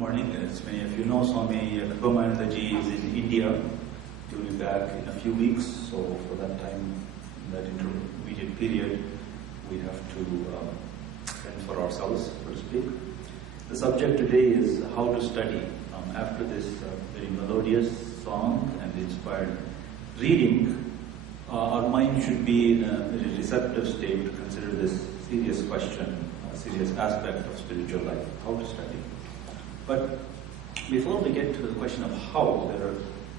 morning. As many of you know, Swami Kumar-ji is in India. He will be back in a few weeks, so for that time, in that intermediate period, we have to fend for ourselves, so to speak. The subject today is how to study. After this very melodious song and inspired reading, our mind should be in a very receptive state to consider this serious question, a serious aspect of spiritual life, how to study. But before we get to the question of how,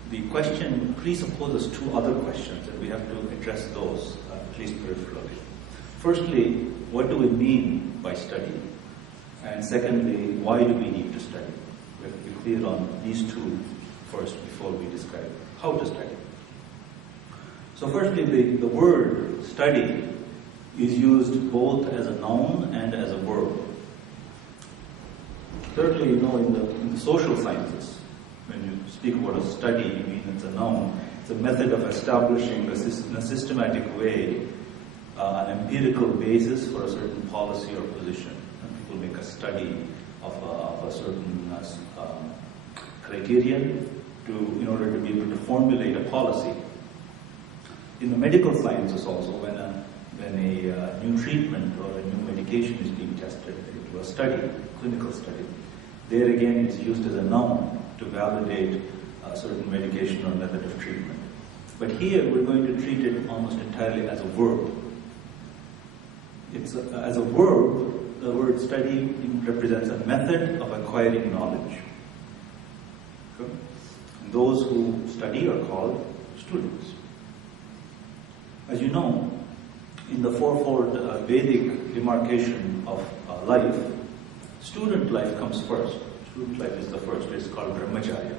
the question presupposes two other questions, and we have to address those, at least peripherally. Firstly, what do we mean by study? And secondly, why do we need to study? We have to be clear on these two first before we describe how to study. So firstly, the word study is used both as a noun and as a verb. Thirdly, you know, in the social sciences, when you speak about a study, you mean it's a noun. It's a method of establishing in a systematic way an empirical basis for a certain policy or position. And people make a study of a certain criterion in order to be able to formulate a policy. In the medical sciences also, when a new treatment or a new medication is being tested into a study, clinical study, there again it's used as a noun to validate a certain medication or method of treatment. But here we're going to treat it almost entirely as a verb. As a verb, the word study represents a method of acquiring knowledge. Okay? And those who study are called students. As you know, in the fourfold Vedic demarcation of life, student life comes first. Student life is the first. It's called brahmacharya.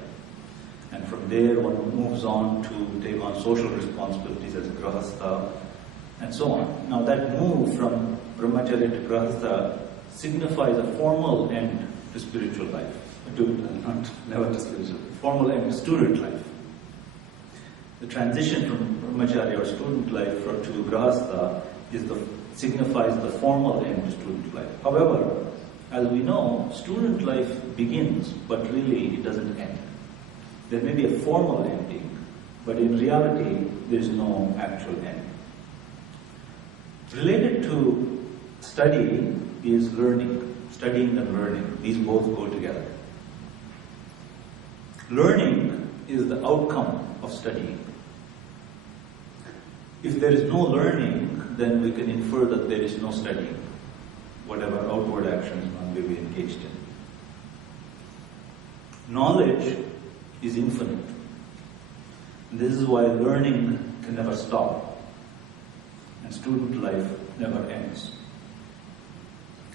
And from there one moves on to take on social responsibilities as grahastha and so on. Now that move from brahmacharya to grahastha signifies a formal end to spiritual life. Never to spiritual, formal end to student life. The transition from brahmacharya or student life to grahastha signifies the formal end to student life. However, as we know, student life begins, but really it doesn't end. There may be a formal ending, but in reality, there is no actual end. Related to study is learning, studying and learning. These both go together. Learning is the outcome of studying. If there is no learning, then we can infer that there is no studying, whatever outward actions one may be engaged in. Knowledge is infinite. This is why learning can never stop, and student life never ends.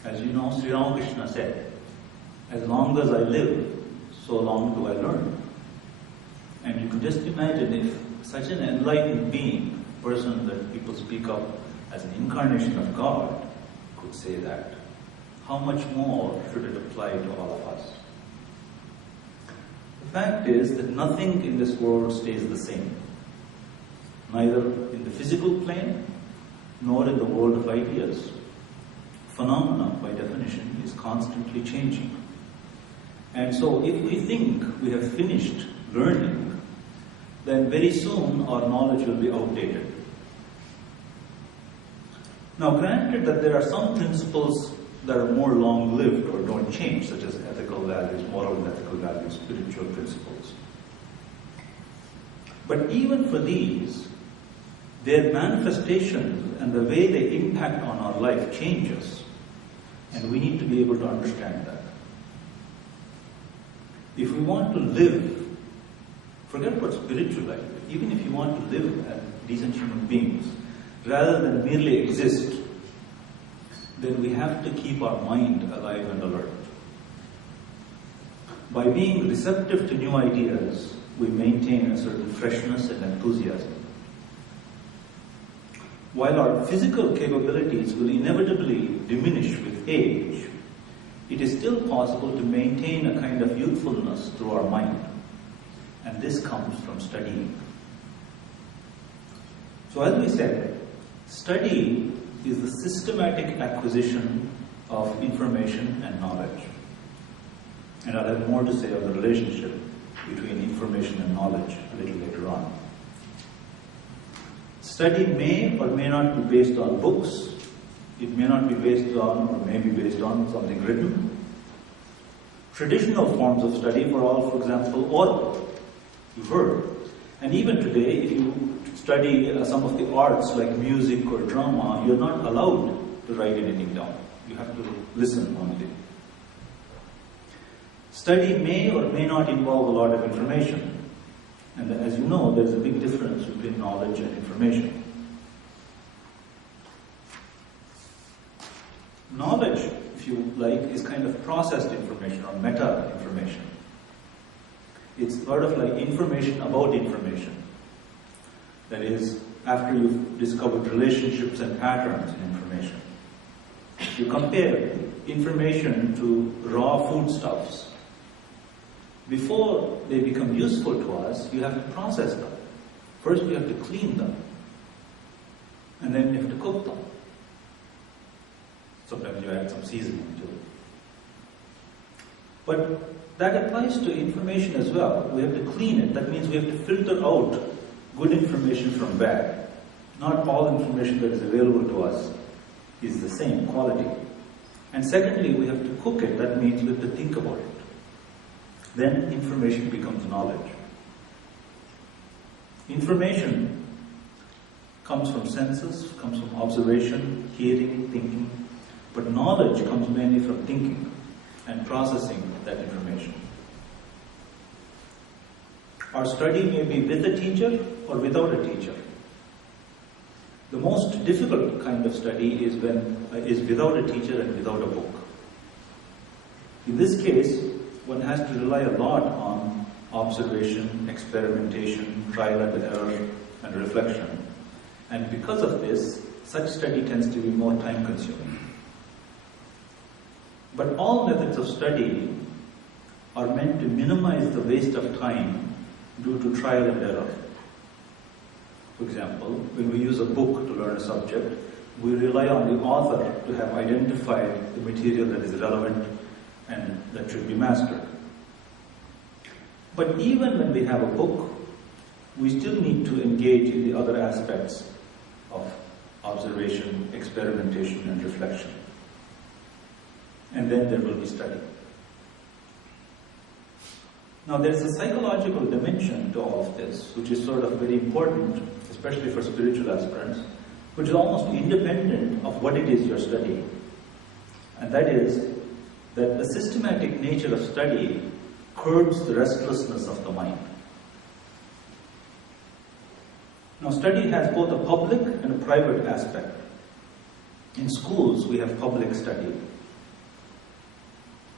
As you know, Sri Ramakrishna said, as long as I live, so long do I learn. And you can just imagine if such an enlightened being, person that people speak of as an incarnation of God, could say that, how much more should it apply to all of us? The fact is that nothing in this world stays the same, neither in the physical plane nor in the world of ideas. Phenomena, by definition, is constantly changing. And so if we think we have finished learning, then very soon our knowledge will be outdated. Now, granted that there are some principles that are more long-lived or don't change, such as ethical values, moral and ethical values, spiritual principles. But even for these, their manifestations and the way they impact on our life changes, and we need to be able to understand that. If we want to live, forget about spiritual life, even if you want to live as decent human beings, rather than merely exist, then we have to keep our mind alive and alert. By being receptive to new ideas, we maintain a certain freshness and enthusiasm. While our physical capabilities will inevitably diminish with age, it is still possible to maintain a kind of youthfulness through our mind. And this comes from studying. So as we said, study is the systematic acquisition of information and knowledge. And I'll have more to say of the relationship between information and knowledge a little later on. Study may or may not be based on books. It may not be based on, or may be based on, something written. Traditional forms of study for all, for example, oral. You've heard. And even today, if you study some of the arts like music or drama, you're not allowed to write anything down. You have to listen only. Study may or may not involve a lot of information. And as you know, there's a big difference between knowledge and information. Knowledge, if you like, is kind of processed information or meta information. It's sort of like information about information. That is, after you've discovered relationships and patterns in information. You compare information to raw foodstuffs. Before they become useful to us, you have to process them. First, you have to clean them. And then you have to cook them. Sometimes you add some seasoning to it. But that applies to information as well. We have to clean it. That means we have to filter out good information from bad. Not all information that is available to us is the same quality. And secondly, we have to cook it. That means we have to think about it. Then information becomes knowledge. Information comes from census, comes from observation, hearing, thinking. But knowledge comes mainly from thinking and processing that information. Our study may be with a teacher or without a teacher. The most difficult kind of study is without a teacher and without a book. In this case, one has to rely a lot on observation, experimentation, trial and error, and reflection. And because of this, such study tends to be more time-consuming. But all methods of study are meant to minimize the waste of time due to trial and error. For example, when we use a book to learn a subject, we rely on the author to have identified the material that is relevant and that should be mastered. But even when we have a book, we still need to engage in the other aspects of observation, experimentation, and reflection. And then there will be study. Now there's a psychological dimension to all of this, which is sort of very important, especially for spiritual aspirants, which is almost independent of what it is you're studying. And that is that the systematic nature of study curbs the restlessness of the mind. Now study has both a public and a private aspect. In schools we have public study.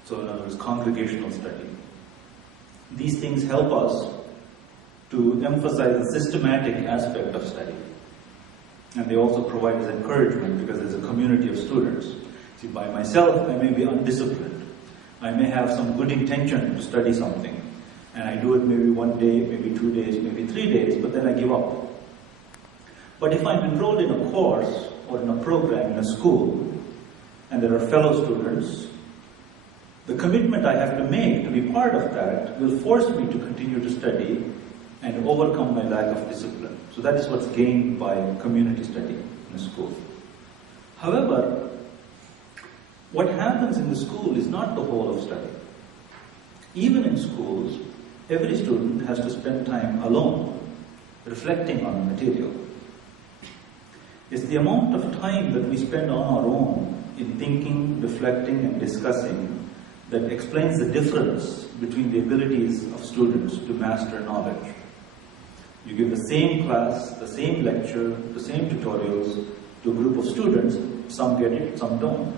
So in other words, congregational study. These things help us to emphasize the systematic aspect of study. And they also provide us encouragement because there's a community of students. See, by myself, I may be undisciplined. I may have some good intention to study something. And I do it maybe 1 day, maybe 2 days, maybe 3 days, but then I give up. But if I'm enrolled in a course or in a program in a school, and there are fellow students, the commitment I have to make to be part of that will force me to continue to study and overcome my lack of discipline. So that is what's gained by community study in a school. However, what happens in the school is not the whole of study. Even in schools, every student has to spend time alone, reflecting on the material. It's the amount of time that we spend on our own in thinking, reflecting, and discussing that explains the difference between the abilities of students to master knowledge. You give the same class, the same lecture, the same tutorials to a group of students, some get it, some don't.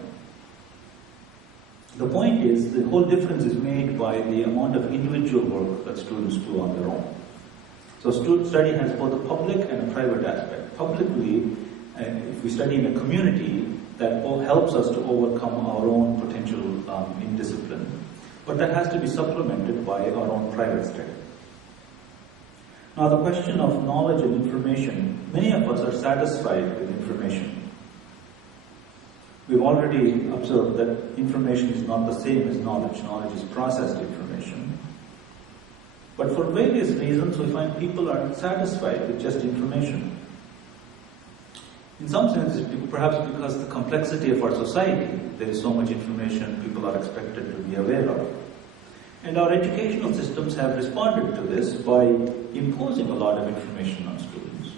The point is, the whole difference is made by the amount of individual work that students do on their own. So study has both a public and a private aspect. Publicly, if we study in a community, that helps us to overcome our own potential indiscipline. But that has to be supplemented by our own private study. Now the question of knowledge and information, many of us are satisfied with information. We've already observed that information is not the same as knowledge. Knowledge is processed information. But for various reasons, we find people are satisfied with just information. In some sense, perhaps because the complexity of our society, there is so much information people are expected to be aware of. And our educational systems have responded to this by imposing a lot of information on students.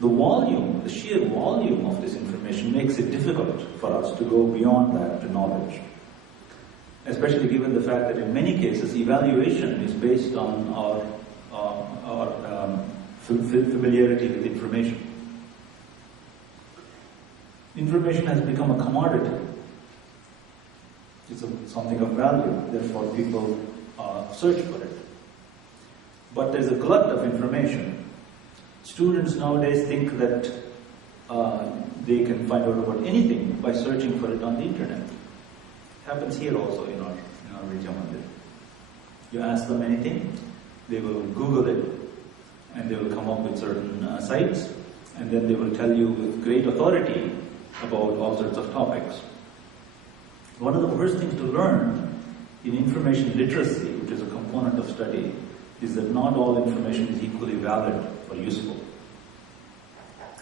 The volume, the sheer volume of this information makes it difficult for us to go beyond that to knowledge. Especially given the fact that in many cases, evaluation is based on our familiarity with information. Information has become a commodity. It's something of value, therefore people search for it. But there's a glut of information. Students nowadays think that they can find out about anything by searching for it on the internet. It happens here also in our Vidya Mandir. You ask them anything, they will Google it, and they will come up with certain sites, and then they will tell you with great authority about all sorts of topics. One of the first things to learn in information literacy, which is a component of study, is that not all information is equally valid or useful.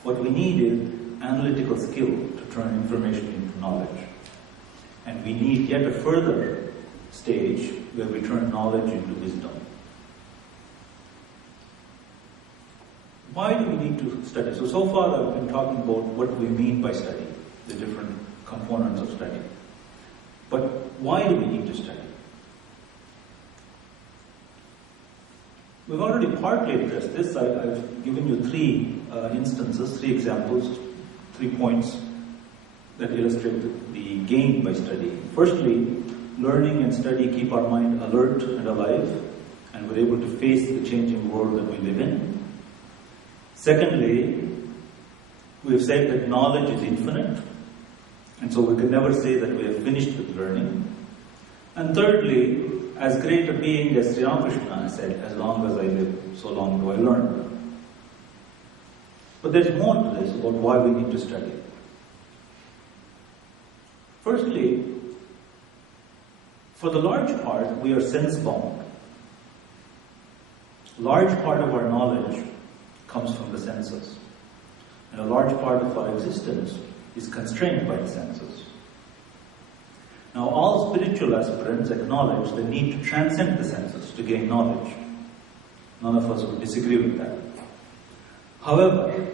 What we need is analytical skill to turn information into knowledge. And we need yet a further stage where we turn knowledge into wisdom. Why do we need to study? So far I've been talking about what we mean by study, the different components of study. But why do we need to study? We've already partly addressed this. I've given you three instances, three examples, 3 points that illustrate the gain by studying. Firstly, learning and study keep our mind alert and alive, and we're able to face the changing world that we live in. Secondly, we've said that knowledge is infinite, and so we can never say that we have finished with learning. And thirdly, as great a being as Sri Ramakrishna said, as long as I live, so long do I learn. But there's more to this about why we need to study. Firstly, for the large part, we are sense-bound. A large part of our knowledge comes from the senses. And a large part of our existence is constrained by the senses. Now, all spiritual aspirants acknowledge the need to transcend the senses to gain knowledge. None of us would disagree with that. However,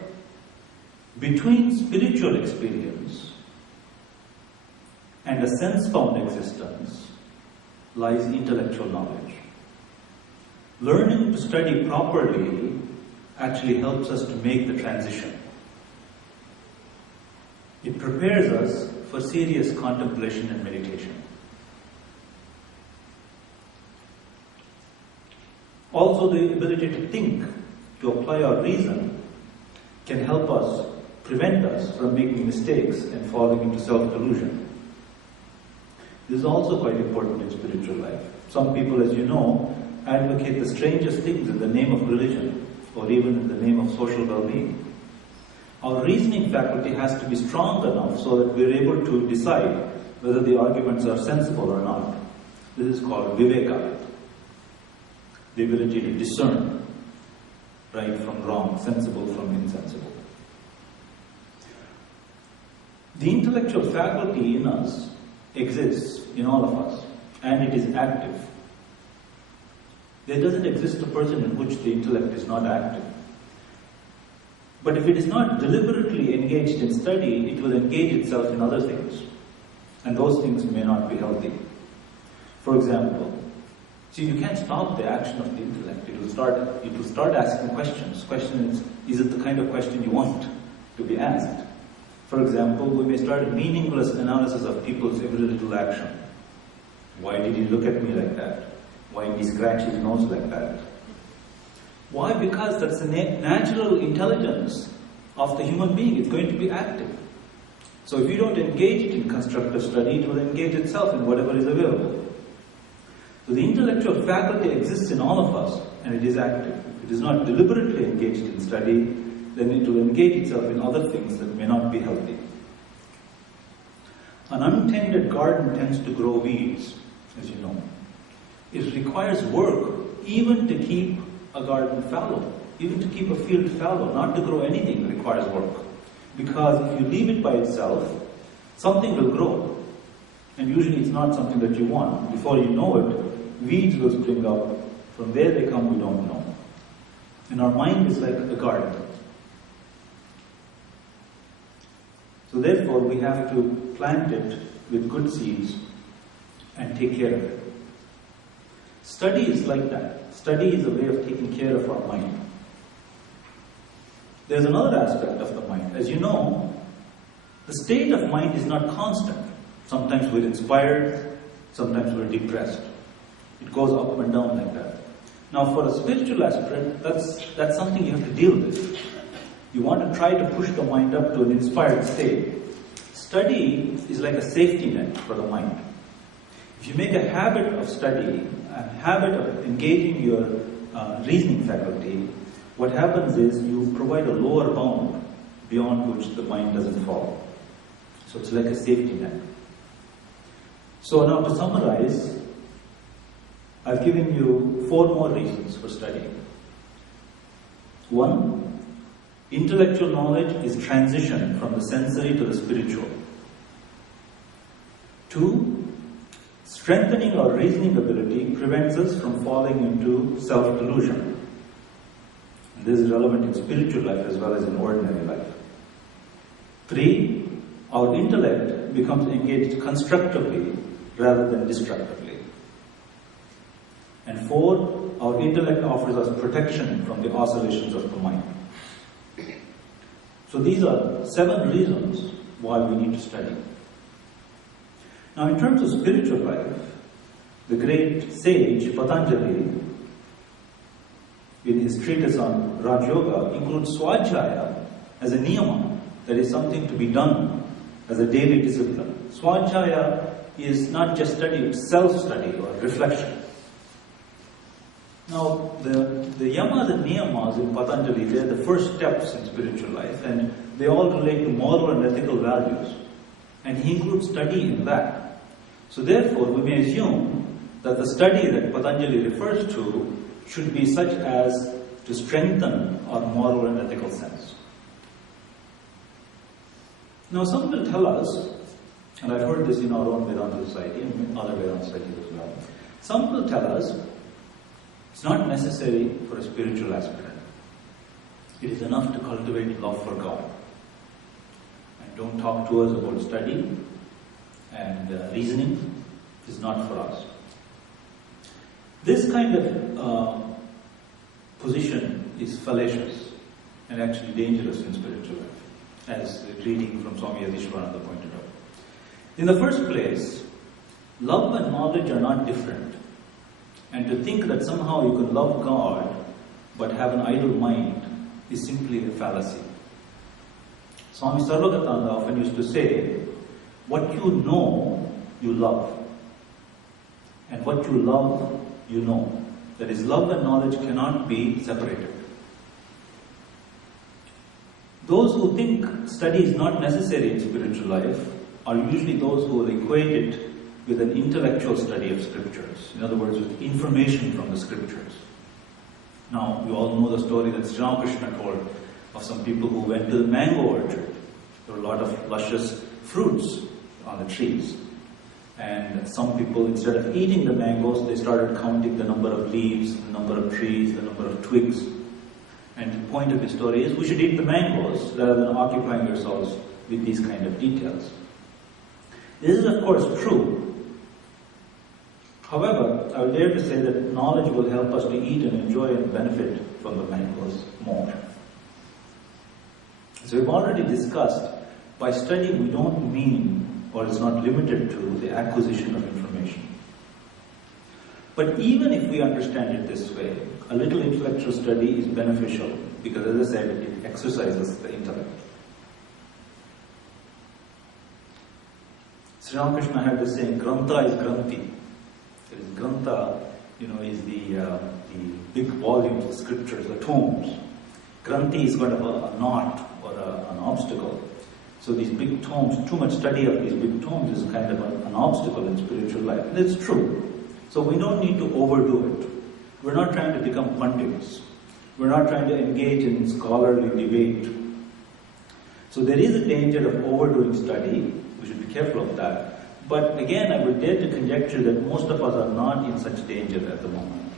between spiritual experience and a sense-bound existence lies intellectual knowledge. Learning to study properly actually helps us to make the transition. It prepares us for serious contemplation and meditation. Also, the ability to think, to apply our reason, can help us, prevent us from making mistakes and falling into self-delusion. This is also quite important in spiritual life. Some people, as you know, advocate the strangest things in the name of religion, or even in the name of social well-being. Our reasoning faculty has to be strong enough so that we're able to decide whether the arguments are sensible or not. This is called viveka, the ability to discern right from wrong, sensible from insensible. The intellectual faculty in us exists in all of us, and it is active. There doesn't exist a person in which the intellect is not active. But if it is not deliberately engaged in study, it will engage itself in other things. And those things may not be healthy. For example, see, you can't stop the action of the intellect. It will start asking questions. Question is it the kind of question you want to be asked? For example, we may start a meaningless analysis of people's every little action. Why did he look at me like that? Why did he scratch his nose like that? Why? Because that's the natural intelligence of the human being. It's going to be active. So if you don't engage it in constructive study, it will engage itself in whatever is available. So the intellectual faculty exists in all of us, and it is active. If it is not deliberately engaged in study, then it will engage itself in other things that may not be healthy. An untended garden tends to grow weeds, as you know. It requires work even to keep a garden fallow, even to keep a field fallow. Not to grow anything requires work. Because if you leave it by itself, something will grow. And usually it's not something that you want. Before you know it, weeds will spring up. From where they come, we don't know. And our mind is like a garden. So therefore, we have to plant it with good seeds and take care of it. Study is like that. Study is a way of taking care of our mind. There's another aspect of the mind. As you know, the state of mind is not constant. Sometimes we're inspired, sometimes we're depressed. It goes up and down like that. Now for a spiritual aspirant, that's something you have to deal with. You want to try to push the mind up to an inspired state. Study is like a safety net for the mind. If you make a habit of study, a habit of engaging your reasoning faculty, what happens is you provide a lower bound beyond which the mind doesn't fall. So it's like a safety net. So now to summarize, I've given you 4 more reasons for studying. 1, intellectual knowledge is transition from the sensory to the spiritual. 2, strengthening our reasoning ability prevents us from falling into self-delusion. This is relevant in spiritual life as well as in ordinary life. 3, our intellect becomes engaged constructively rather than destructively. And 4, our intellect offers us protection from the oscillations of the mind. So these are 7 reasons why we need to study. Now in terms of spiritual life, the great sage Patanjali, in his treatise on Raj Yoga, includes Swajjaya as a niyama, that is something to be done as a daily discipline. Swajjaya is not just study, it's self-study or reflection. Now, the yamas and niyamas in Patanjali, they're the first steps in spiritual life, and they all relate to moral and ethical values. And he includes study in that. So therefore, we may assume that the study that Patanjali refers to should be such as to strengthen our moral and ethical sense. Now, some will tell us, and I've heard this in our own Vedanta society and other Vedanta societies as well, some will tell us it's not necessary for a spiritual aspirant. It is enough to cultivate love for God. And don't talk to us about study and reasoning. Is not for us. This kind of position is fallacious and actually dangerous in spiritual life, as reading from Swami Adishwananda pointed out. In the first place, love and knowledge are not different. And to think that somehow you can love God but have an idle mind is simply a fallacy. Swami Sarvagatananda often used to say, what you know, you love. And what you love, you know. That is, love and knowledge cannot be separated. Those who think study is not necessary in spiritual life are usually those who will equate it with an intellectual study of scriptures. In other words, with information from the scriptures. Now, you all know the story that Sri Ramakrishna told of some people who went to the mango orchard. There were a lot of luscious fruits on the trees. And some people, instead of eating the mangoes, they started counting the number of leaves, the number of trees, the number of twigs. And the point of the story is we should eat the mangoes rather than occupying ourselves with these kind of details. This is of course true. However, I would dare to say that knowledge will help us to eat and enjoy and benefit from the mangoes more. So we've already discussed, by study we don't mean, or it's not limited to, the acquisition of information. But even if we understand it this way, a little intellectual study is beneficial because, as I said, it exercises the intellect. Sri Ramakrishna had the saying, Grantha is Granthi. That is, Grantha, is the big volumes, the scriptures, the tomes. Granthi is kind of a knot or an obstacle. So these big tomes, too much study of these big tomes is kind of an obstacle in spiritual life. And it's true. So we don't need to overdo it. We're not trying to become pundits. We're not trying to engage in scholarly debate. So there is a danger of overdoing study. We should be careful of that. But again, I would dare to conjecture that most of us are not in such danger at the moment.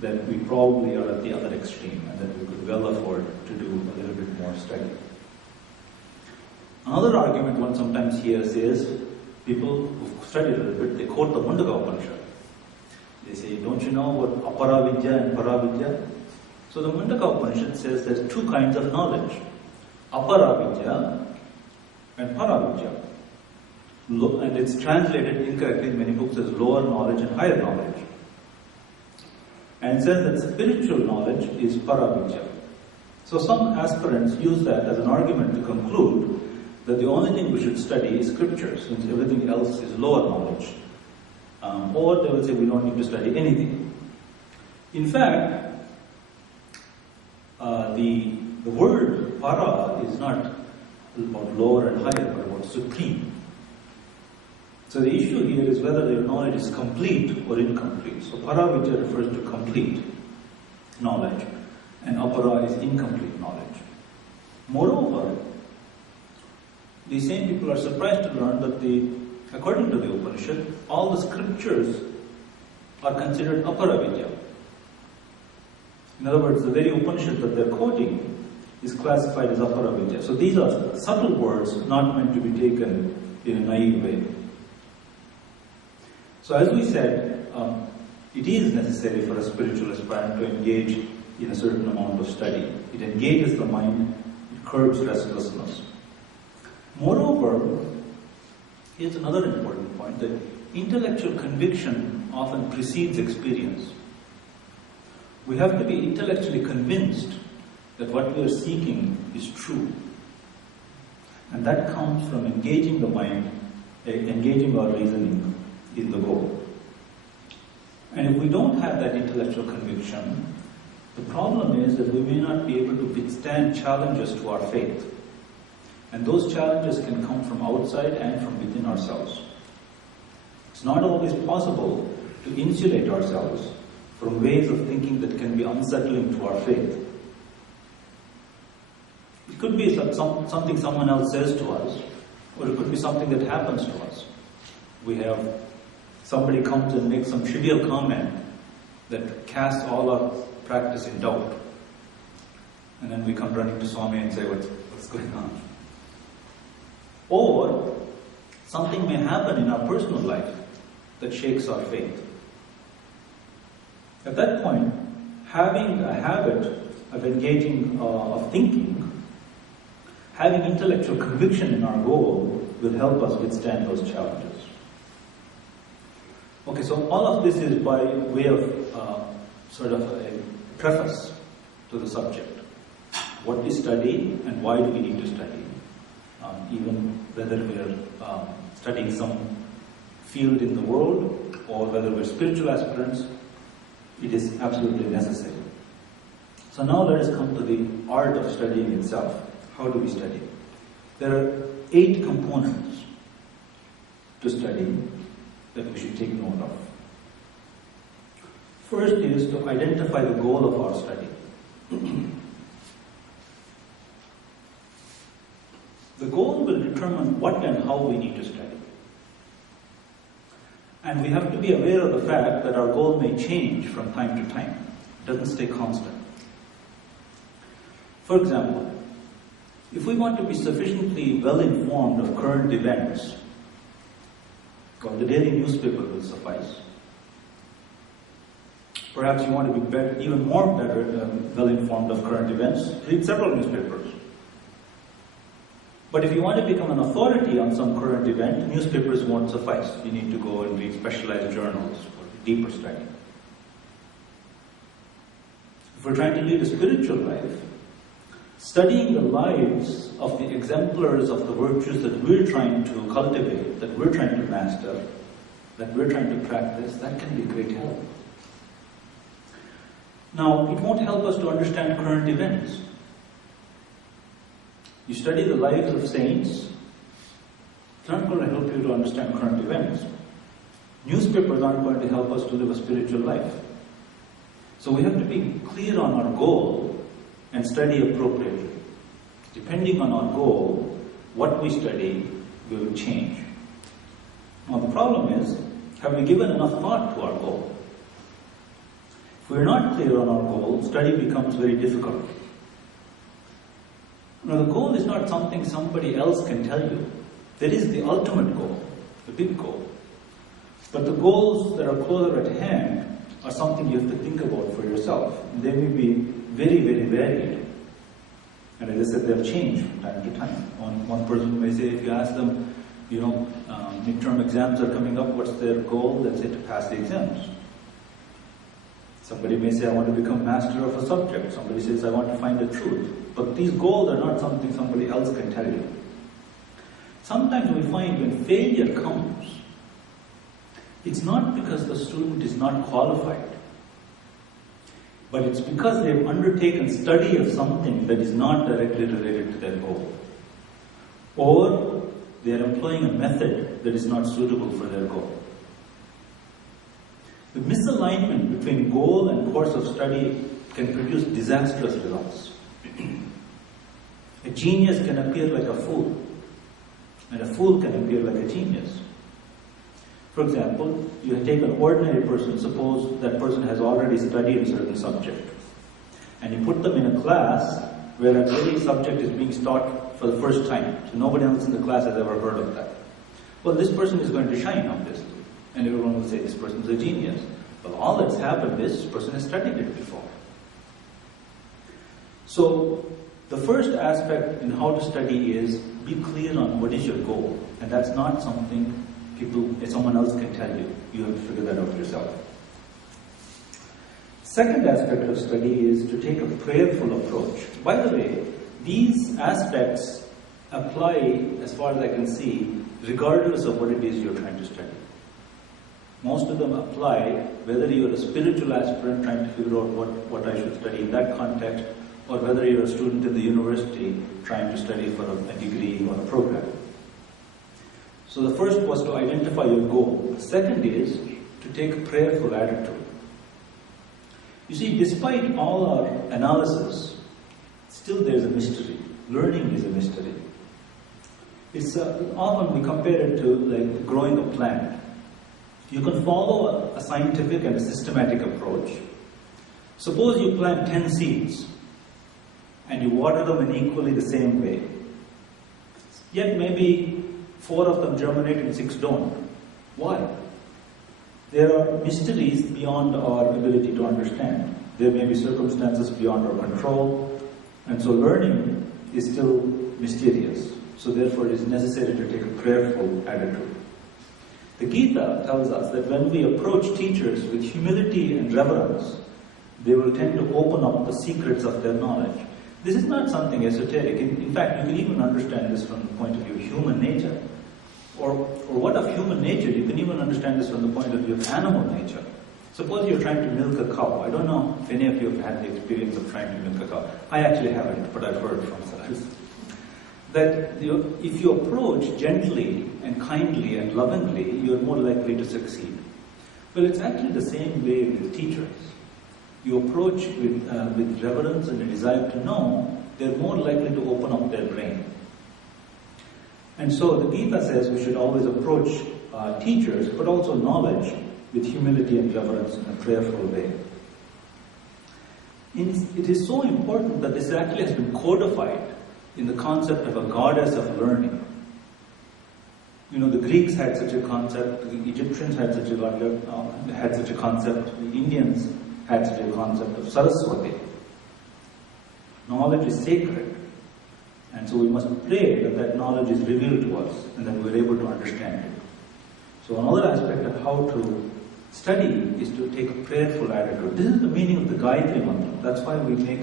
That we probably are at the other extreme and that we could well afford to do a little bit more study. Another argument one sometimes hears is people who've studied a little bit, they quote the Mundaka Upanishad. They say, don't you know what Aparavidya and Paravidya? So the Mundaka Upanishad says there's two kinds of knowledge. Aparavidya and Paravidya. And it's translated incorrectly in many books as lower knowledge and higher knowledge. And it says that spiritual knowledge is Paravidya. So some aspirants use that as an argument to conclude that the only thing we should study is scripture, since everything else is lower knowledge. Or they will say we don't need to study anything. In fact, the word para is not about lower and higher, but about supreme. So the issue here is whether your knowledge is complete or incomplete. So paravidya refers to complete knowledge, and apara is incomplete knowledge. Moreover, these same people are surprised to learn that according to the Upanishad, all the scriptures are considered aparavidya. In other words, the very Upanishad that they're quoting is classified as aparavidya. So these are subtle words not meant to be taken in a naive way. So as we said, it is necessary for a spiritual aspirant to engage in a certain amount of study. It engages the mind, it curbs restlessness. Moreover, here's another important point, that intellectual conviction often precedes experience. We have to be intellectually convinced that what we are seeking is true. And that comes from engaging the mind, engaging our reasoning in the goal. And if we don't have that intellectual conviction, the problem is that we may not be able to withstand challenges to our faith. And those challenges can come from outside and from within ourselves. It's not always possible to insulate ourselves from ways of thinking that can be unsettling to our faith. It could be something someone else says to us, or it could be something that happens to us. Somebody comes and makes some trivial comment that casts all our practice in doubt. And then we come running to Swami and say, what's going on? Or something may happen in our personal life that shakes our faith. At that point, having a habit of engaging, of thinking, having intellectual conviction in our goal will help us withstand those challenges. Okay, so all of this is by way of sort of a preface to the subject. What we study and why do we need to study? Even whether we are studying some field in the world or whether we're spiritual aspirants, it is absolutely necessary. So now let us come to the art of studying itself. How do we study? There are 8 components to study that we should take note of. First is to identify the goal of our study. The goal will determine what and how we need to study. And we have to be aware of the fact that our goal may change from time to time. It doesn't stay constant. For example, if we want to be sufficiently well informed of current events, well, the daily newspaper will suffice. Perhaps you want to be even more well informed of current events, read several newspapers. But if you want to become an authority on some current event, newspapers won't suffice. You need to go and read specialized journals for deeper study. If we're trying to lead a spiritual life, studying the lives of the exemplars of the virtues that we're trying to cultivate, that we're trying to master, that we're trying to practice, that can be great help. Now, it won't help us to understand current events. You study the lives of saints, not going to help you to understand current events. Newspapers aren't going to help us to live a spiritual life. So we have to be clear on our goal and study appropriately. Depending on our goal, what we study will change. Now the problem is, have we given enough thought to our goal? If we're not clear on our goal, study becomes very difficult. Now the goal is not something somebody else can tell you. There is the ultimate goal, the big goal. But the goals that are closer at hand are something you have to think about for yourself. They may be very, very varied. And as I said, they'll change from time to time. One person may say, if you ask them, midterm exams are coming up, what's their goal? They'll say to pass the exams. Somebody may say, I want to become master of a subject. Somebody says, I want to find the truth. But these goals are not something somebody else can tell you. Sometimes we find when failure comes, it's not because the student is not qualified, but it's because they've undertaken study of something that is not directly related to their goal. Or they are employing a method that is not suitable for their goal. The misalignment between goal and course of study can produce disastrous results. A genius can appear like a fool, and a fool can appear like a genius. For example, you take an ordinary person, suppose that person has already studied a certain subject, and you put them in a class where that very subject is being taught for the first time, so nobody else in the class has ever heard of that. Well, this person is going to shine, obviously, and everyone will say this person is a genius. Well, all that's happened is this person has studied it before. So, the first aspect in how to study is be clear on what is your goal, and that's not something someone else can tell you. You have to figure that out yourself. Second aspect of study is to take a prayerful approach. By the way, these aspects apply, as far as I can see, regardless of what it is you're trying to study. Most of them apply whether you're a spiritual aspirant trying to figure out what I should study in that context, or whether you're a student in the university trying to study for a degree or a program. So the first was to identify your goal. The second is to take a prayerful attitude. You see, despite all our analysis, still there's a mystery. Learning is a mystery. It's often we compare it to like growing a plant. You can follow a scientific and a systematic approach. Suppose you plant 10 seeds and you water them in equally the same way. Yet maybe 4 of them germinate and 6 don't. Why? There are mysteries beyond our ability to understand. There may be circumstances beyond our control, and so learning is still mysterious. So therefore it is necessary to take a prayerful attitude. The Gita tells us that when we approach teachers with humility and reverence, they will tend to open up the secrets of their knowledge. This is not something esoteric. In fact, you can even understand this from the point of view of human nature. Or what of human nature? You can even understand this from the point of view of animal nature. Suppose you're trying to milk a cow. I don't know if any of you have had the experience of trying to milk a cow. I actually haven't, but I've heard from others. That if you approach gently and kindly and lovingly, you're more likely to succeed. Well, it's actually the same way with teachers. You approach with reverence and a desire to know, they're more likely to open up their brain. And so the Gita says we should always approach teachers, but also knowledge, with humility and reverence in a prayerful way. It is so important that this actually has been codified in the concept of a goddess of learning. You know, the Greeks had such a concept, the Egyptians had such a concept, the Indians had such a concept of Saraswati. Knowledge is sacred. And so we must pray that that knowledge is revealed to us and that we're able to understand it. So another aspect of how to study is to take a prayerful attitude. This is the meaning of the Gayatri Mantra. That's why we make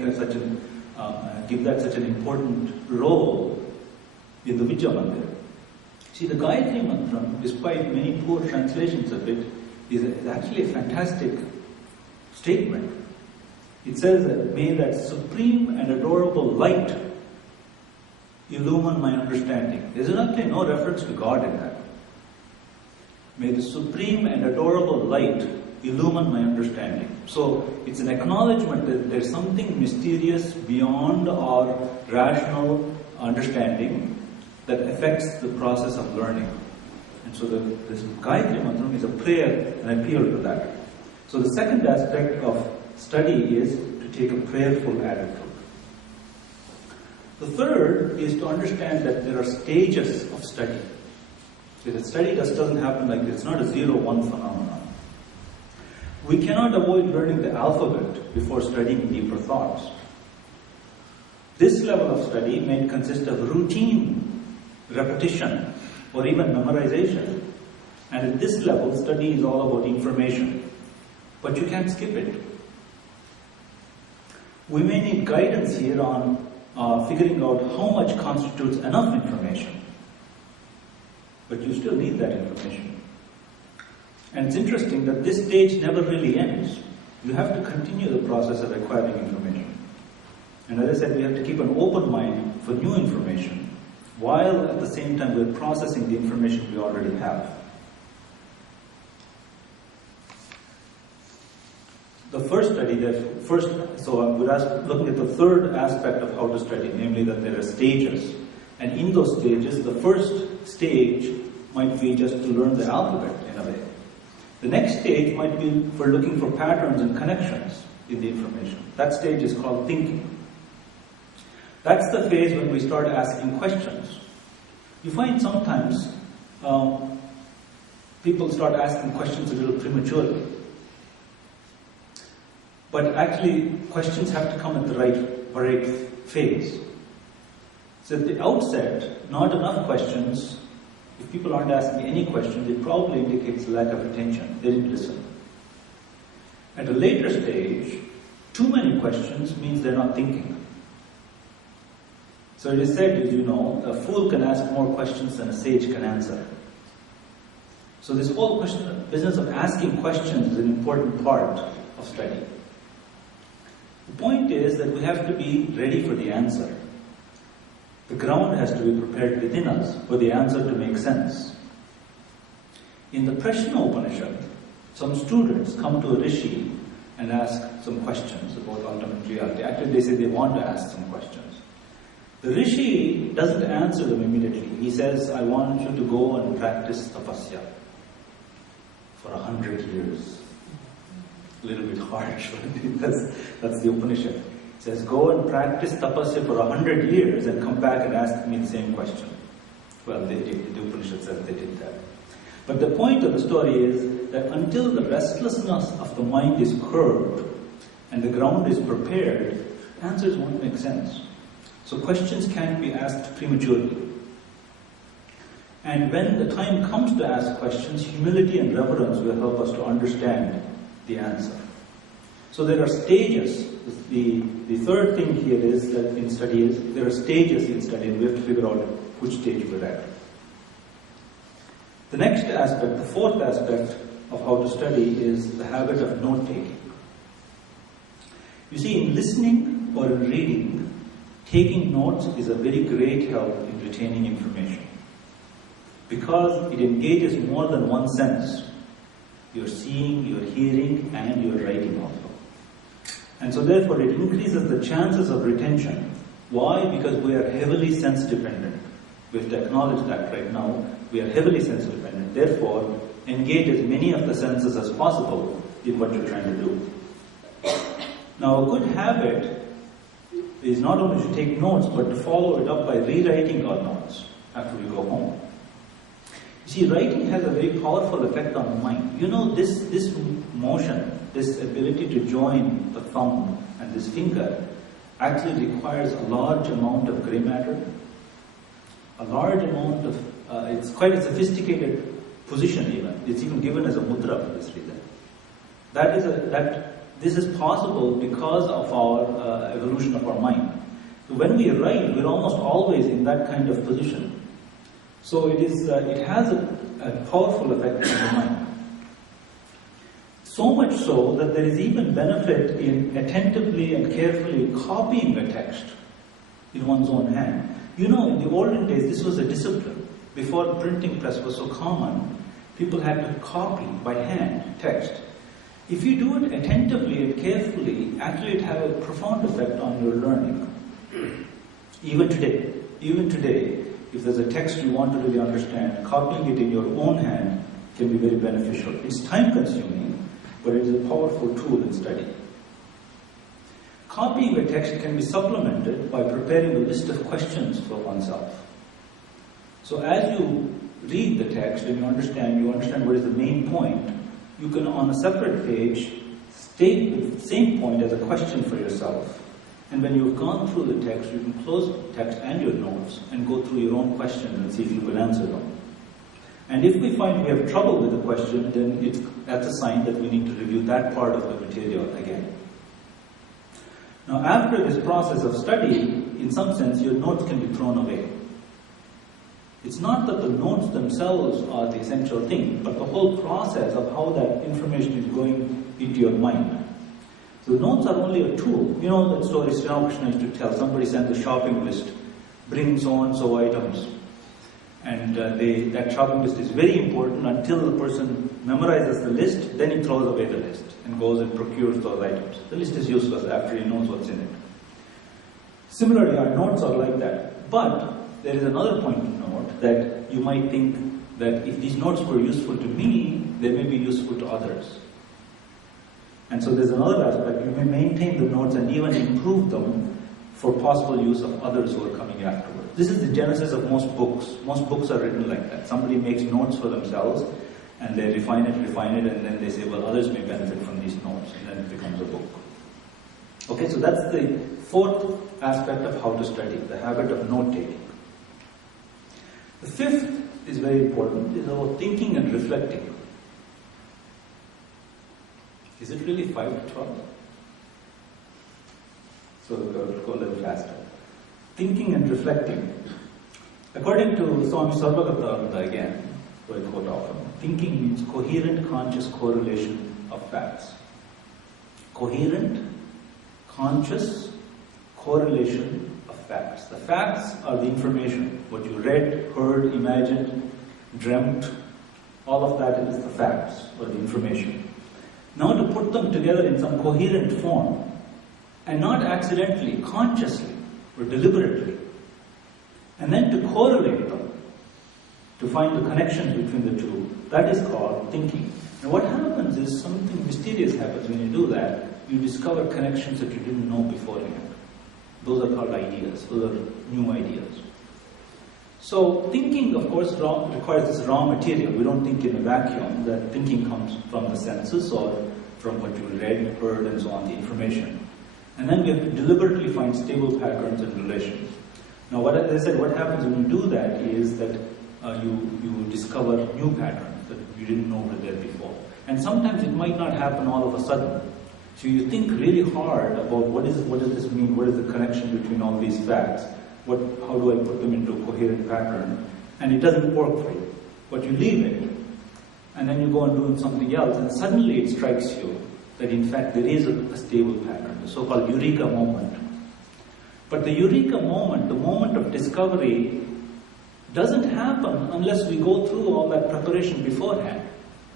give that such an important role in the Vijja Mandir. See, the Gayatri Mantra, despite many poor translations of it, is actually a fantastic statement. It says that may that supreme and adorable light illumine my understanding. There is actually no reference to God in that. May the supreme and adorable light illumine my understanding. So it's an acknowledgement that there's something mysterious beyond our rational understanding that affects the process of learning. And so this Gayatri Mantram is a prayer and appeal to that. So the second aspect of study is to take a prayerful attitude. The third is to understand that there are stages of study. So the study just doesn't happen like this. It's not a 0-1 phenomenon. We cannot avoid learning the alphabet before studying deeper thoughts. This level of study may consist of routine repetition or even memorization. And at this level, study is all about information. But you can't skip it. We may need guidance here on figuring out how much constitutes enough information. But you still need that information. And it's interesting that this stage never really ends. You have to continue the process of acquiring information. And as I said, we have to keep an open mind for new information, while at the same time we're processing the information we already have. The first study, so I would ask, looking at the third aspect of how to study, namely that there are stages. And in those stages, the first stage might be just to learn the alphabet in a way. The next stage might be for looking for patterns and connections in the information. That stage is called thinking. That's the phase when we start asking questions. You find sometimes people start asking questions a little prematurely. But actually, questions have to come at the right phase. So at the outset, not enough questions. If people aren't asking any questions, it probably indicates lack of attention. They didn't listen. At a later stage, too many questions means they're not thinking. So it is said, as you know, a fool can ask more questions than a sage can answer. So this whole business of asking questions is an important part of study. The point is that we have to be ready for the answer. The ground has to be prepared within us for the answer to make sense. In the Prashna Upanishad, some students come to a rishi and ask some questions about ultimate reality. Actually, they say they want to ask some questions. The rishi doesn't answer them immediately. He says, I want you to go and practice tapasya for 100 years. A little bit harsh, but that's the Upanishad. It says, go and practice tapasya for 100 years and come back and ask me the same question. Well, they did. The Upanishad says they did that. But the point of the story is that until the restlessness of the mind is curbed and the ground is prepared, answers won't make sense. So questions can't be asked prematurely. And when the time comes to ask questions, humility and reverence will help us to understand the answer. So there are stages. The third thing here is that in study is there are stages in study, and we have to figure out which stage we're at. The next aspect, the fourth aspect of how to study is the habit of note-taking. You see, in listening or in reading, taking notes is a very great help in retaining information, because it engages more than one sense. You're seeing, you're hearing, and you're writing also. And so therefore it increases the chances of retention. Why? Because we are heavily sense dependent. We have to acknowledge that right now. We are heavily sense dependent. Therefore, engage as many of the senses as possible in what you're trying to do. Now, a good habit is not only to take notes, but to follow it up by rewriting our notes after we go home. You see, writing has a very powerful effect on the mind. You know, this motion, this ability to join the thumb and this finger actually requires a large amount of gray matter, a large amount of, it's quite a sophisticated position even. It's even given as a mudra for this reason. This is possible because of our evolution of our mind. So when we write, we're almost always in that kind of position. So it has a powerful effect on the mind. So much so that there is even benefit in attentively and carefully copying a text in one's own hand. You know, in the olden days, this was a discipline. Before the printing press was so common, people had to copy by hand text. If you do it attentively and carefully, actually it has a profound effect on your learning. Even today, if there's a text you want to really understand, copying it in your own hand can be very beneficial. It's time consuming, but it is a powerful tool in study. Copying a text can be supplemented by preparing a list of questions for oneself. So as you read the text and you understand what is the main point, you can on a separate page state the same point as a question for yourself. And when you've gone through the text, you can close the text and your notes and go through your own questions and see if you will answer them. And if we find we have trouble with the question, then that's a sign that we need to review that part of the material again. Now, after this process of study, in some sense, your notes can be thrown away. It's not that the notes themselves are the essential thing, but the whole process of how that information is going into your mind. So the notes are only a tool. You know that story Sri Ramakrishna used to tell. Somebody sent a shopping list, bring so-and-so items. And that shopping list is very important until the person memorizes the list, then he throws away the list and goes and procures those items. The list is useless after he knows what's in it. Similarly, our notes are like that. But there is another point to note that you might think that if these notes were useful to me, they may be useful to others. And so there's another aspect. You may maintain the notes and even improve them for possible use of others who are coming afterwards. This is the genesis of most books. Most books are written like that. Somebody makes notes for themselves and they refine it, and then they say, well, others may benefit from these notes, and then it becomes a book. Okay, so that's the fourth aspect of how to study, the habit of note-taking. The fifth is very important, is about thinking and reflecting. Is it really 5 to 12? So we'll go a little faster. Thinking and reflecting. According to Swami Sarvagatananda again, who I quote often, thinking means coherent conscious correlation of facts. Coherent conscious correlation of facts. The facts are the information, what you read, heard, imagined, dreamt, all of that is the facts or the information. Now to put them together in some coherent form, and not accidentally, consciously or deliberately, and then to correlate them, to find the connections between the two, that is called thinking. And what happens is something mysterious happens when you do that. You discover connections that you didn't know beforehand. Those are called ideas. Those are new ideas. So thinking, of course, requires this raw material. We don't think in a vacuum. That thinking comes from the senses or from what you read, heard, and so on, the information. And then we have to deliberately find stable patterns and relations. Now, as I said, what happens when you do that is that you discover new patterns that you didn't know were there before. And sometimes it might not happen all of a sudden. So you think really hard about what does this mean? What is the connection between all these facts? How do I put them into a coherent pattern? And it doesn't work for you. But you leave it. And then you go and do something else, and suddenly it strikes you that in fact there is a stable pattern, the so-called eureka moment. But the eureka moment, the moment of discovery, doesn't happen unless we go through all that preparation beforehand.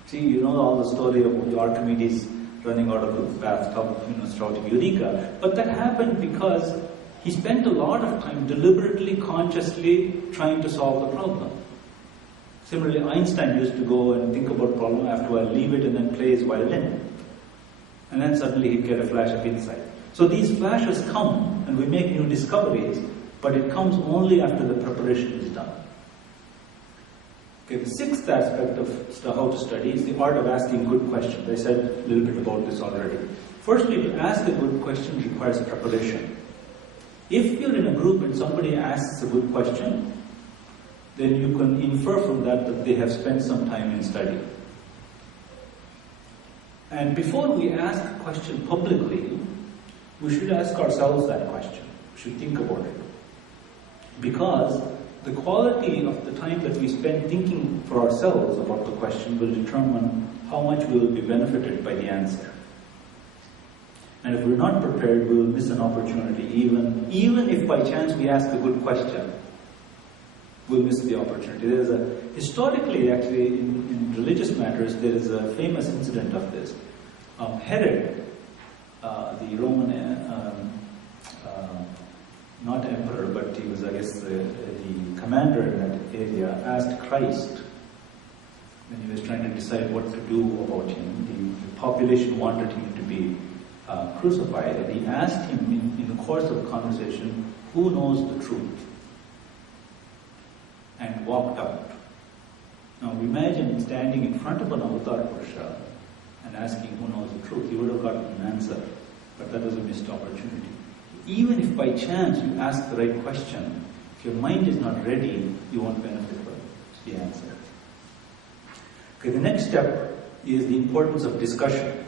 See, you know all the story of the Archimedes running out of the bathtub, shouting eureka. But that happened because he spent a lot of time deliberately, consciously trying to solve the problem. Similarly, Einstein used to go and think about a problem, after a while leave it and then play his violin. And then suddenly he'd get a flash of insight. So these flashes come and we make new discoveries, but it comes only after the preparation is done. Okay, the sixth aspect of how to study is the art of asking good questions. I said a little bit about this already. Firstly, to ask a good question requires preparation. If you're in a group and somebody asks a good question, then you can infer from that they have spent some time in study. And before we ask a question publicly, we should ask ourselves that question. We should think about it. Because the quality of the time that we spend thinking for ourselves about the question will determine how much we will be benefited by the answer. And if we're not prepared, we will miss an opportunity, even if by chance we ask a good question. will miss the opportunity. There is historically, actually, in religious matters, there is a famous incident of this. Herod, the Roman, not emperor, but he was, I guess, the commander in that area, asked Christ, when he was trying to decide what to do about him. The population wanted him to be crucified, and he asked him in the course of the conversation, who knows the truth? And walked out. Now imagine standing in front of an avatar Purusha and asking who knows the truth. He would have gotten an answer, but that was a missed opportunity. Even if by chance you ask the right question, if your mind is not ready, you won't benefit from the answer. Okay, the next step is the importance of discussion.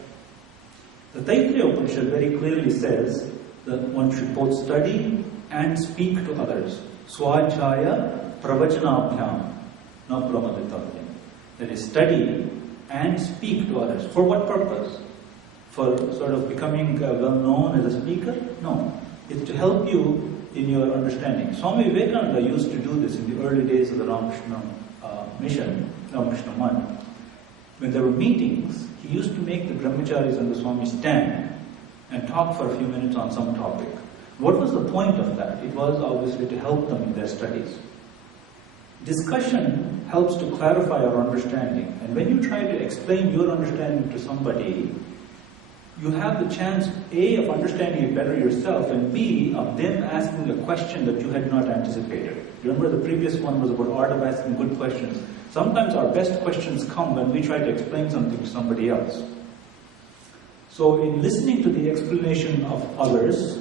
The Taittiriya Upanishad very clearly says that one should both study and speak to others. Swachaya pravachanabhyam na pramaditavyam. That is, study and speak to others. For what purpose? For sort of becoming well known as a speaker? No. It's to help you in your understanding. Swami Vivekananda used to do this in the early days of the Ramakrishna mission, Ramakrishna Math. When there were meetings, he used to make the brahmacharis and the Swami stand and talk for a few minutes on some topic. What was the point of that? It was obviously to help them in their studies. Discussion helps to clarify our understanding. And when you try to explain your understanding to somebody, you have the chance, A, of understanding it better yourself, and B, of them asking a question that you had not anticipated. Remember the previous one was about art of asking good questions. Sometimes our best questions come when we try to explain something to somebody else. So in listening to the explanation of others,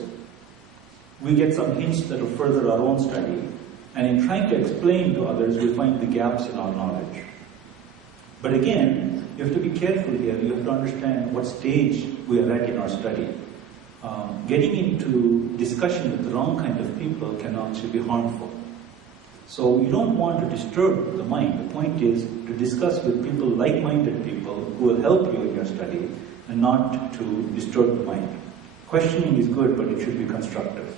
we get some hints that will further our own study. And in trying to explain to others, we find the gaps in our knowledge. But again, you have to be careful here. You have to understand what stage we are at in our study. Getting into discussion with the wrong kind of people can actually be harmful. So you don't want to disturb the mind. The point is to discuss with people, like-minded people, who will help you in your study, and not to disturb the mind. Questioning is good, but it should be constructive.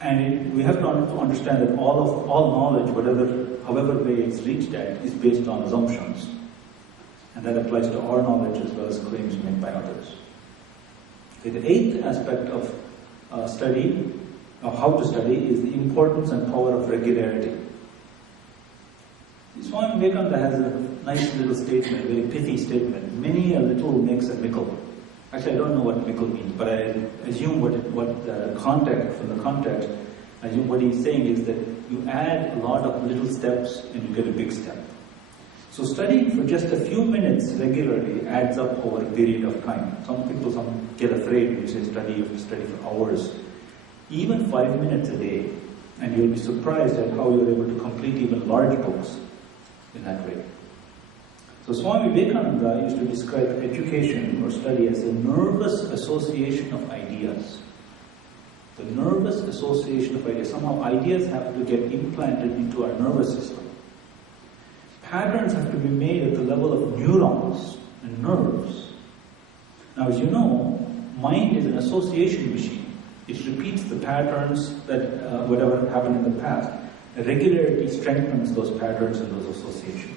And we have to understand that all knowledge, however way it's reached at, is based on assumptions. And that applies to our knowledge as well as claims made by others. Okay, the eighth aspect of study, of how to study, is the importance and power of regularity. Swami Vivekananda has a nice little statement, a very pithy statement. Many a little makes a mickle. Actually, I don't know what mickle means, but I assume from the context, I assume what he's saying is that you add a lot of little steps and you get a big step. So studying for just a few minutes regularly adds up over a period of time. Some people get afraid when you say study, you have to study for hours. Even 5 minutes a day, and you'll be surprised at how you're able to complete even large books in that way. So Swami Vivekananda used to describe education or study as a nervous association of ideas. The nervous association of ideas. Somehow ideas have to get implanted into our nervous system. Patterns have to be made at the level of neurons and nerves. Now, as you know, mind is an association machine. It repeats the patterns that whatever happened in the past. Regularity strengthens those patterns and those associations.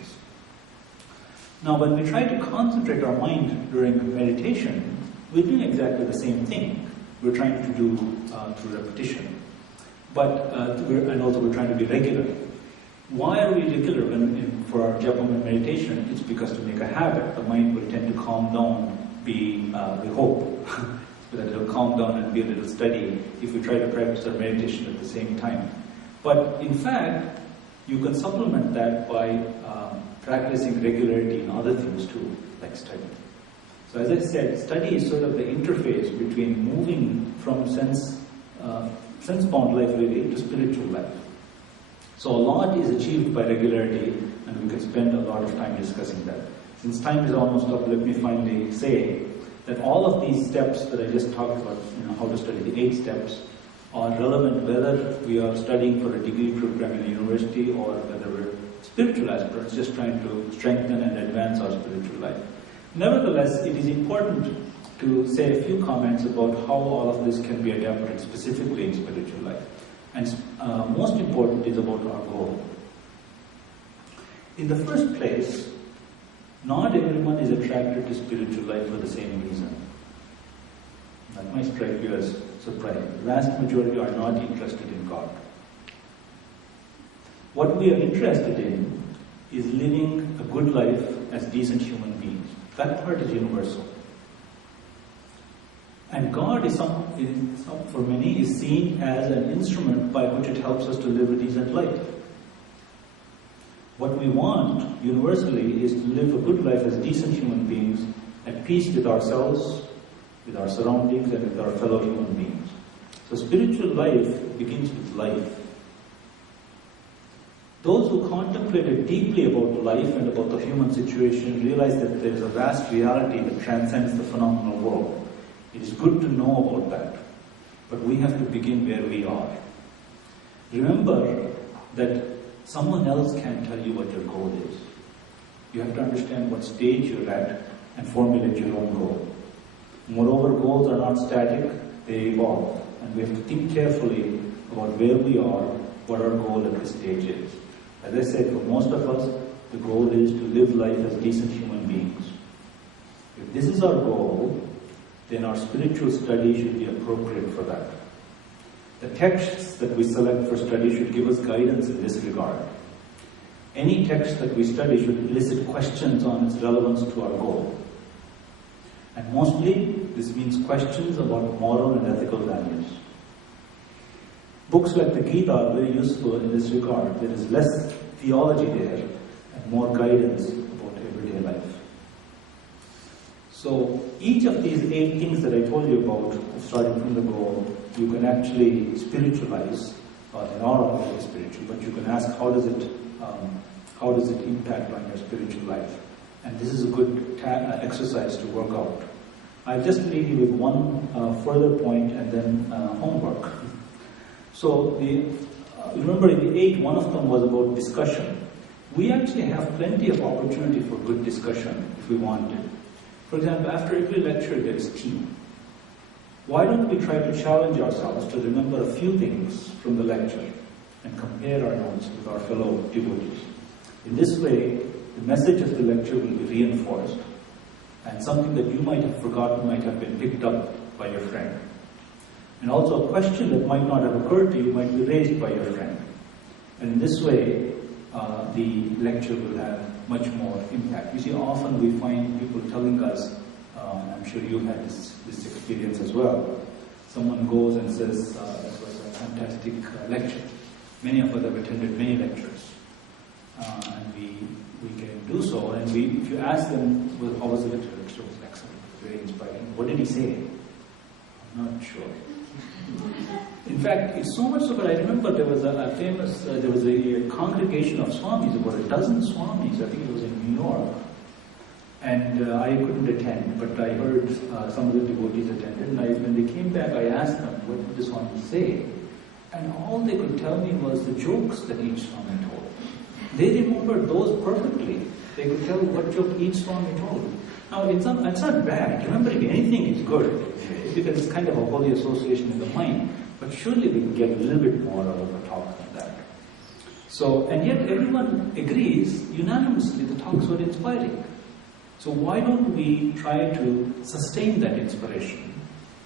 Now, when we try to concentrate our mind during meditation, we're doing exactly the same thing. We're trying to do through repetition, and also we're trying to be regular. Why are we regular for our japa and meditation? It's because to make a habit, the mind will tend to calm down. We hope that it'll calm down and be a little steady if we try to practice our meditation at the same time. But in fact, you can supplement that by practicing regularity in other things too, like study. So as I said, study is sort of the interface between moving from sense-bound life really to spiritual life. So a lot is achieved by regularity, and we could spend a lot of time discussing that. Since time is almost up, let me finally say that all of these steps that I just talked about, how to study, the 8 steps, are relevant whether we are studying for a degree program in a university or whether we're spiritual aspirants just trying to strengthen and advance our spiritual life. Nevertheless, it is important to say a few comments about how all of this can be adapted specifically in spiritual life. And most important is about our goal. In the first place, not everyone is attracted to spiritual life for the same reason. That might strike you as surprising. The vast majority are not interested in God. What we are interested in is living a good life as decent human beings. That part is universal. And God is for many is seen as an instrument by which it helps us to live a decent life. What we want universally is to live a good life as decent human beings, at peace with ourselves, with our surroundings, and with our fellow human beings. So spiritual life begins with life. Those who contemplated deeply about life and about the human situation realize that there is a vast reality that transcends the phenomenal world. It is good to know about that, but we have to begin where we are. Remember that someone else can't tell you what your goal is. You have to understand what stage you're at and formulate your own goal. Moreover, goals are not static, they evolve. And we have to think carefully about where we are, what our goal at this stage is. As I said, for most of us, the goal is to live life as decent human beings. If this is our goal, then our spiritual study should be appropriate for that. The texts that we select for study should give us guidance in this regard. Any text that we study should elicit questions on its relevance to our goal. And mostly, this means questions about moral and ethical values. Books like the Gita are very useful in this regard. There is less theology there and more guidance about everyday life. So each of these 8 things that I told you about, starting from the goal, you can actually spiritualize. They're not all spiritual, but you can ask how does it impact on your spiritual life? And this is a good exercise to work out. I'll just leave you with one further point and then homework. So remember in the 8, one of them was about discussion. We actually have plenty of opportunity for good discussion if we want it. For example, after every lecture there is tea. Why don't we try to challenge ourselves to remember a few things from the lecture and compare our notes with our fellow devotees? In this way, the message of the lecture will be reinforced, and something that you might have forgotten might have been picked up by your friend. And also a question that might not have occurred to you might be raised by your friend. And in this way, the lecture will have much more impact. You see, often we find people telling us, I'm sure you've had this experience as well, someone goes and says, this was a fantastic lecture. Many of us have attended many lectures. And we can do so, and if you ask them, well, how was the lecture? It was excellent, very inspiring. What did he say? I'm not sure. In fact, it's so much so that I remember there was a famous, there was a congregation of Swamis, about a dozen Swamis, I think it was in New York. And I couldn't attend, but I heard some of the devotees attended, and when they came back, I asked them, what did the Swamis say? And all they could tell me was the jokes that each Swami told. They remembered those perfectly. They could tell what joke each Swami told. Now, it's not bad. Remembering anything is good, because it's kind of a holy association in the mind. But surely we can get a little bit more out of a talk than that. So, and yet everyone agrees unanimously the talks were inspiring. So why don't we try to sustain that inspiration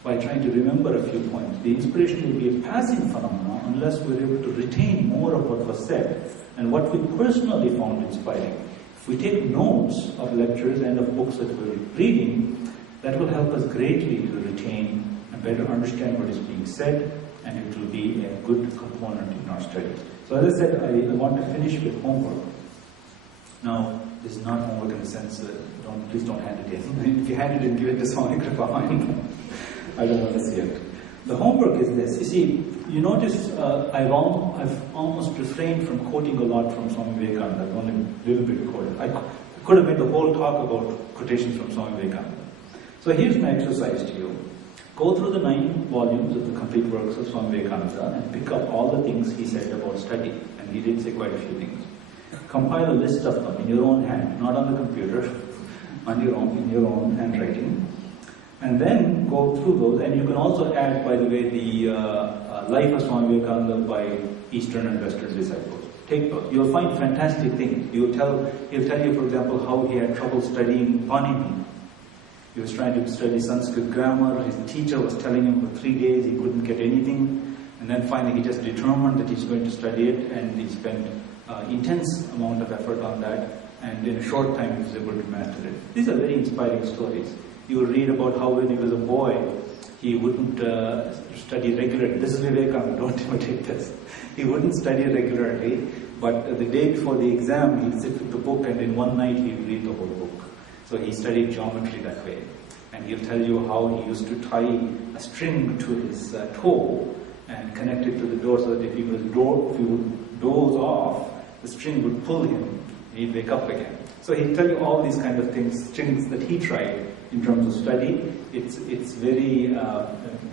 by trying to remember a few points? The inspiration will be a passing phenomenon unless we're able to retain more of what was said and what we personally found inspiring. If we take notes of lectures and of books that we're reading, that will help us greatly to retain and better understand what is being said, and it will be a good component in our studies. So as I said, I want to finish with homework. Now, this is not homework in the sense that, please don't hand it in. If you hand it in, give it to Swami Kripa. I don't want to see it. The homework is this. You see, you notice I've almost refrained from quoting a lot from Swami Vivekananda. I've only a little bit quoted. I could have made the whole talk about quotations from Swami Vivekananda. So here's my exercise to you. Go through the 9 volumes of the complete works of Swami Vivekananda and pick up all the things he said about study. And he did say quite a few things. Compile a list of them in your own hand, not on the computer, in your own handwriting. And then go through those. And you can also add, by the way, the Life of Swami Vivekananda by Eastern and Western disciples. Take those. You'll find fantastic things. He'll tell you, for example, how he had trouble studying Panini. He was trying to study Sanskrit grammar. His teacher was telling him for 3 days he couldn't get anything. And then finally he just determined that he's going to study it, and he spent intense amount of effort on that. And in a short time he was able to master it. These are very inspiring stories. You will read about how when he was a boy, he wouldn't study regularly. This is Vivekananda, don't imitate this. He wouldn't study regularly, but the day before the exam, he'd sit with the book, and in one night he'd read the whole book. So he studied geometry that way. And he'll tell you how he used to tie a string to his toe and connect it to the door, so that if he would doze off, the string would pull him, and he'd wake up again. So he'll tell you all these kind of things, things that he tried in terms of study. It's very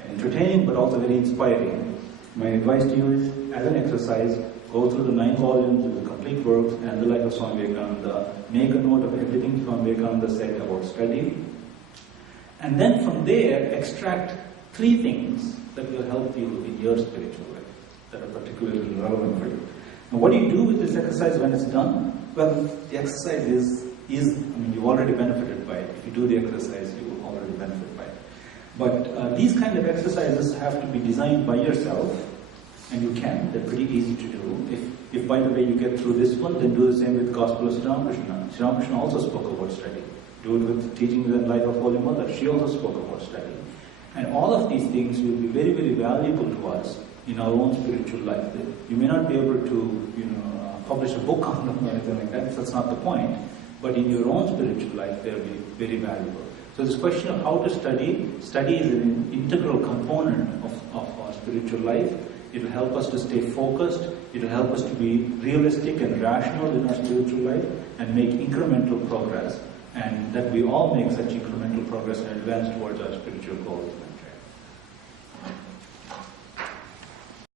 entertaining, but also very inspiring. My advice to you is, as an exercise, go through the 9 volumes of the complete works and the life of Swami Vivekananda. Make a note of everything Swami Vivekananda said about study. And then from there, extract 3 things that will help you in your spiritual life, that are particularly relevant for you. Now, what do you do with this exercise when it's done? Well, the exercise is you've already benefited by it. If you do the exercise, you will already benefit by it. But these kind of exercises have to be designed by yourself, and you can. They're pretty easy to do. If by the way you get through this one, then do the same with the Gospel of Sri Ramakrishna. Sri Ramakrishna also spoke about study. Do it with the teachings and life of Holy Mother. She also spoke about study. And all of these things will be very, very valuable to us in our own spiritual life. You may not be able to, publish a book on them or anything like that. That's not the point. But in your own spiritual life, they'll be very valuable. So this question of how to study is an integral component of our spiritual life. It will help us to stay focused. It will help us to be realistic and rational in our spiritual life and make incremental progress. And that we all make such incremental progress and advance towards our spiritual goals.